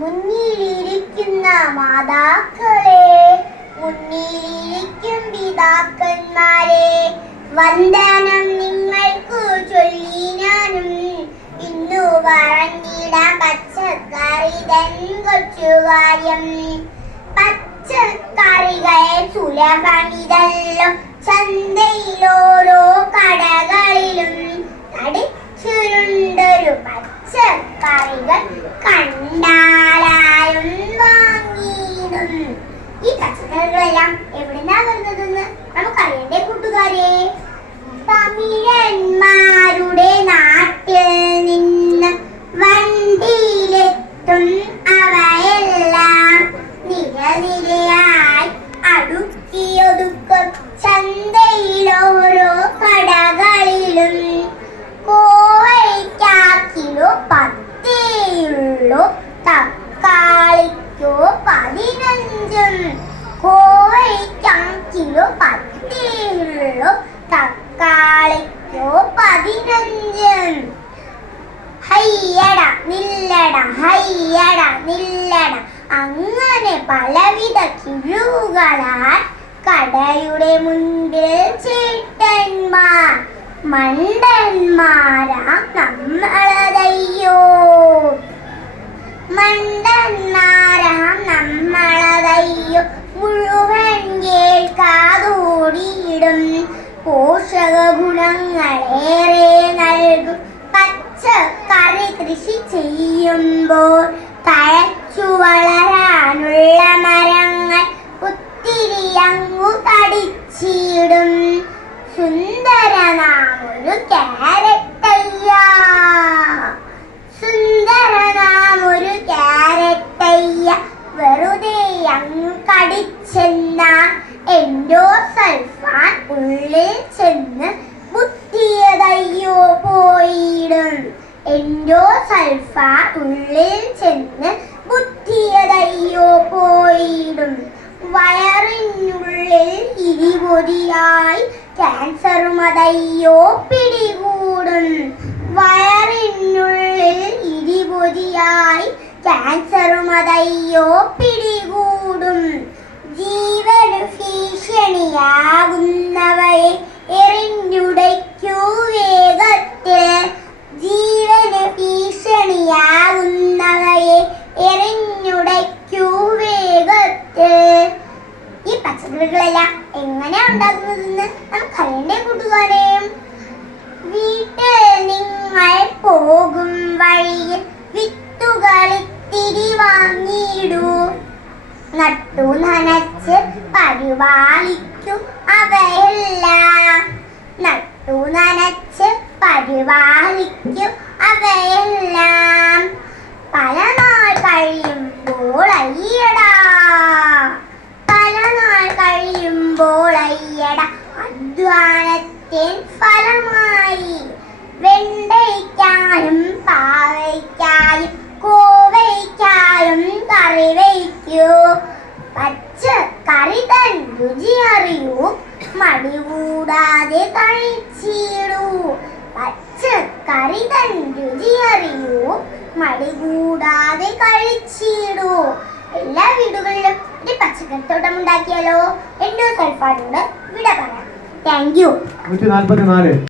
മുന്നിലിരിക്കുന്ന മാതാക്കളെ, മുന്നിലിരിക്കും പിതാക്കന്മാരെ, വന്ദനം നിങ്ങൾക്ക് ചൊല്ലി ഞാനും ഇന്നു പറഞ്ഞിടാം പച്ചക്കറി തൻ കൊച്ചുകാര്യം. പച്ചക്കറികൾ സുലഭമിതല്ലോ, ചന്തയിലോരോ കടകളിലും തടിച്ചുരുണ്ടൊരു പച്ചക്കറികൾ കണ്ടാലായും വാങ്ങിയിടും. ഈ പച്ചക്കറികളെല്ലാം എവിടുന്നാ വരുന്നതെന്ന് നമുക്കറിയണ്ടേ കൂട്ടുകാരെ? തമിഴന്മാരുടെ നാട്ടിൽ നിന്ന് വണ്ടിയിലെത്തും അവയെല്ലാം നിരനിരയായി അടുക്കിയൊതുക്കും ചന്തയിലോരോ കടകളിലും. കോവയ്ക്കാക്കിലോ 10 തക്കാളിക്കോ 15. കോവയ്ക്കാക്കിലോ 10 തക്കാളിക്കോ 15. ഹയ്യട നില്ലട ഹയ്യട നില്ലട അങ്ങനെ പലവിധ കിഴുകളാൽ കടയുടെ മുൻപിൽ ചേട്ടന്മാർ മണ്ടന്മാരാം നമ്മളതയ്യോ, മണ്ടന്മാരാം നമ്മളതയ്യോ. മുഴുവൻ കേൾക്കാതോടിയിടും പോഷക ഗുണങ്ങളേറെ നൽകും പച്ചക്കറി കൃഷി ചെയ്യുമ്പോൾ. തഴച്ചു വളരാനുള്ള മരങ്ങൾ ഒത്തിരിയങ്ങു തടിച്ചിടും. സുന്ദരനാമൊരു ക്യാരറ്റയ്യ, സുന്ദരനാമൊരു ക്യാരറ്റയ്യ, വെറുതെ അങ്ങ് കടിച്ചെന്നാൽ എൻഡോസൾഫാൻ ഉള്ളിൽ ചെന്ന് ബുദ്ധിയതയ്യോ പോയിടും. എൻഡോസൾഫാൻ ഉള്ളിൽ ചെന്ന് ബുദ്ധിയതയ്യോ പോയിടും. വയറിനുള്ളിൽ ഇരിപൊരിയായി ക്യാൻസറുമതയ്യോ പിടികൂടും. വയറിനുള്ളിൽ ഇരിപൊരിയായി ക്യാൻസറുമതയ്യോ പിടികൂടും. ജീവന് ഭീഷണിയാകുന്നവയെ എറിഞ്ഞുടയ്ക്കൂ വേഗത്തിൽ. ജീവന് ഭീഷണിയാകുന്നവയെ എറിഞ്ഞുടയ്ക്കൂ വേഗത്തിൽ. ഈ പച്ചക്കറികളെല്ലാം എങ്ങനെയാ ഉണ്ടാക്കുന്നതെന്ന് നമുക്കറിയണ്ടേ കൂട്ടുകാരെ? വീട്ടിൽ നിങ്ങൾ പോകും വഴിയിൽ വിത്തുകളിത്തിരി വാങ്ങിയിടൂ. നട്ടു നനച്ച് പരിപാലിക്കൂ അവയെല്ലാം. നട്ടു നനച്ച് പരിപാലിക്കൂ അവയെല്ലാം. പല നാൾ കഴിയുമ്പോൾ അയ്യടാ, പല നാൾ കഴിയുമ്പോൾ അയ്യട അധ്വാനത്തിൻ ഫലമായി. വെണ്ടയ്ക്കായും പാവയ്ക്കായും കോവയ്ക്കായും കറി വയ്ക്കൂ. പച്ചക്കറി തൻ രുചി അറിയൂ, മടി കൂടാതെ കഴിച്ചിടൂ. പച്ചക്കറി തൻ രുചി അറിയൂ, മടി കൂടാതെ കഴിച്ചിടൂ. എല്ലാ വീടുകളിലും ഒരു പച്ചക്കറിത്തോട്ടം ഉണ്ടാക്കിയാലോ? എൻഡോസൾഫാനോട് വിട പറയാം. Thank you. 144